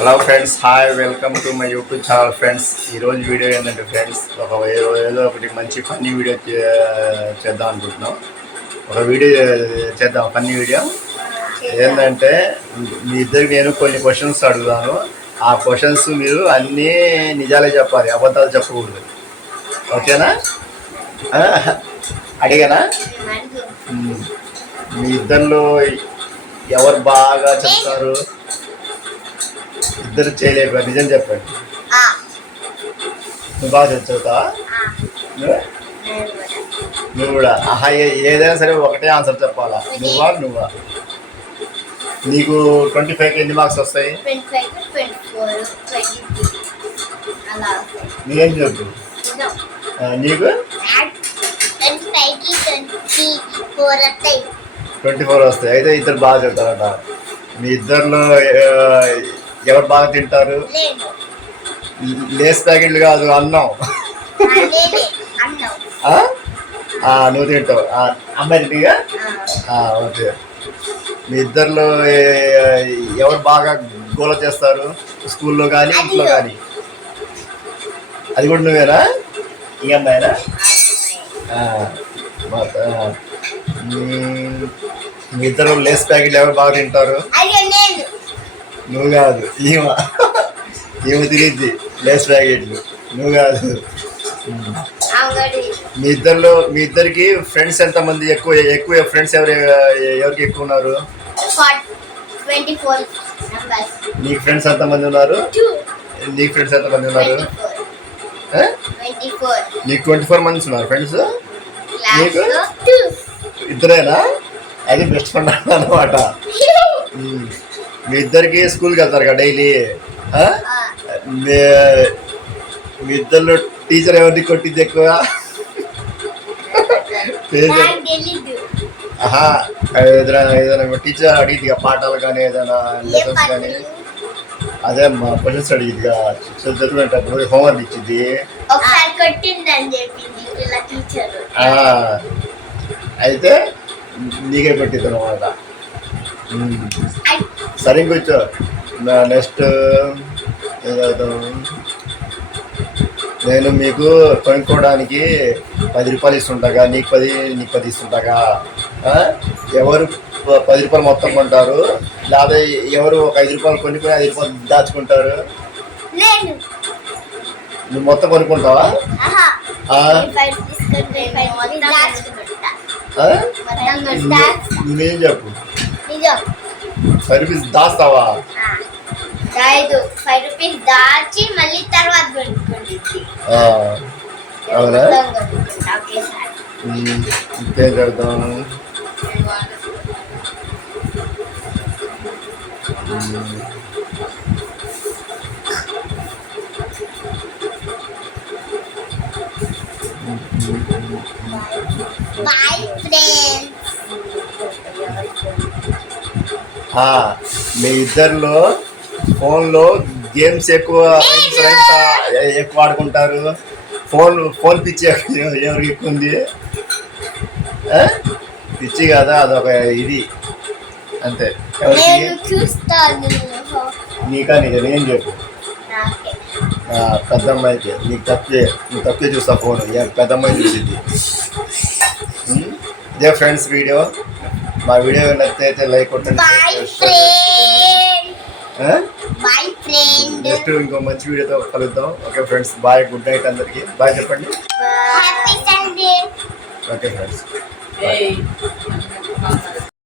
Hello friends hi welcome to my YouTube channel friends ఈరోజు video ఏంటంటే friends ఒక ఏదో ఒకటి మంచి ఫన్నీ వీడియో చేద్దాం అనుకుంటున్నాం. ఒక వీడియో చేద్దాం ఫన్నీ వీడియో ఏంటంటే మీ ఇద్దరికి నేను కొన్ని క్వశ్చన్స్ అడుగుతాను ఆ క్వశ్చన్స్ మీరు అన్నీ నిజాలే చెప్పాలి అబద్ధాలు చెప్పకూడదు. ఓకేనా? అడిగానా. మీ ఇద్దరిలో ఎవరు బాగా చెప్తారు? ఇద్దరు చేయలేకపోయారు నిజం చెప్పండి. నువ్వు బాగా చదువుతావా? నువ్వు? కూడా. ఆహా ఏదైనా సరే ఒకటే ఆన్సర్ చెప్పాలా? నువ్వా నువ్వా? నీకు ట్వంటీ ఫైవ్కి ఎన్ని మార్క్స్ వస్తాయి? నీకేం చెప్పు నీకు? ట్వంటీ ఫోర్ వస్తాయి. అయితే ఇద్దరు బాగా చెప్తారట మీ ఇద్దరిలో ఎవరు బాగా తింటారు? లేస్ ప్యాకెట్లు కాదు అన్నం. నువ్వు తింటావు. అమ్మాయి తింటిగా ఓకే. మీ ఇద్దరిలో ఎవరు బాగా గోల చేస్తారు? స్కూల్లో కానీ ఇంట్లో కానీ అది కూడా నువ్వేనా? ఈ అమ్మాయినా? మా- ఇద్దరు లేస్ ప్యాకెట్లు ఎవరు బాగా తింటారు? నువ్వు కాదు ఈమ. ఈమె తిరిగిద్ది లేస్ ప్యాకెట్లు. నువ్వు కాదు. మీ ఇద్దరిలో మీ ఇద్దరికి ఫ్రెండ్స్ ఎంతమంది? ఎక్కువ ఎక్కువ ఫ్రెండ్స్ ఎవరు ఎవరికి ఎక్కువ ఉన్నారు? నీకు ఫ్రెండ్స్ ఎంతమంది ఉన్నారు? నీకు ఫ్రెండ్స్ ఎంతమంది ఉన్నారు? నీకు ట్వంటీ ఫోర్ మంత్స్ ఉన్నారు ఫ్రెండ్స్ నీకు? ఇద్దరేనా? అది బెస్ట్ ఫ్రెండ్ అనమాట మీ ఇద్దరికి స్కూల్కి వెళ్తారు కదా డైలీ? మీ ఇద్దరిలో టీచర్ ఎవరిని కొట్టింది ఎక్కువ? ఏదైనా ఏదైనా టీచర్ అడిగిద్దిగా పాఠాలు కానీ ఏదైనా లెసన్స్ కానీ? అదే మా క్వశ్చన్స్ అడిగిద్దిగా చదువుకునేటప్పుడు హోంవర్క్ ఇచ్చింది? అయితే నీకే పెట్టిద్ది అనమాట సరే కూర్చో నెక్స్ట్ నేను మీకు కొనుక్కోవడానికి పది రూపాయలు ఇస్తుంటాగా నీకు పది నీకు పది ఇస్తుంటాగా? ఎవరు పది రూపాయలు మొత్తం కొంటారు? లేదా ఎవరు ఒక ఐదు రూపాయలు కొనుక్కొని ఐదు రూపాయలు దాచుకుంటారు? నువ్వు మొత్తం కొనుక్కుంటావా? నువ్వేం చెప్పు? ఫైవ్ రూపీస్ దాస్తావా ఆ, ఐదు ఫైవ్ రూపీస్ దాచి మళ్ళీ తర్వాత కొనుక్కుంటుంది ఆ, అవునా మొత్తం కొనుక్కుంటా ఒకేసారి ఉమ్, ఇంకేం చెప్తాం బాయ్ ఫ్రెండ్స్ ఆ, మీ ఇద్దరిలో ఫోన్లో గేమ్స్ ఎక్కువ ఎక్కువ ఆడుకుంటారు? ఫోన్ ఫోన్ పిచ్చి ఎవ- ఎవరికి ఎక్కువ ఉంది? పిచ్చి కదా? అదొక ఇది. అంతే. నీకా నీకు? నేను చెప్పు. పెద్ద అమ్మాయికి నీకు తప్పే నువ్వు తప్పే చూస్తా ఫోన్. పెద్ద అమ్మాయి చూసింది. ఇదే ఫ్రెండ్స్ వీడియో. మా వీడియో నచ్చితే లైక్ కొట్టండి నెక్స్ట్ ఇంకో మంచి వీడియోతో కలుద్దాం. Okay friends bye good night అందరికి. బాయ్ చెప్పండి. Happy Sunday okay friends Hey.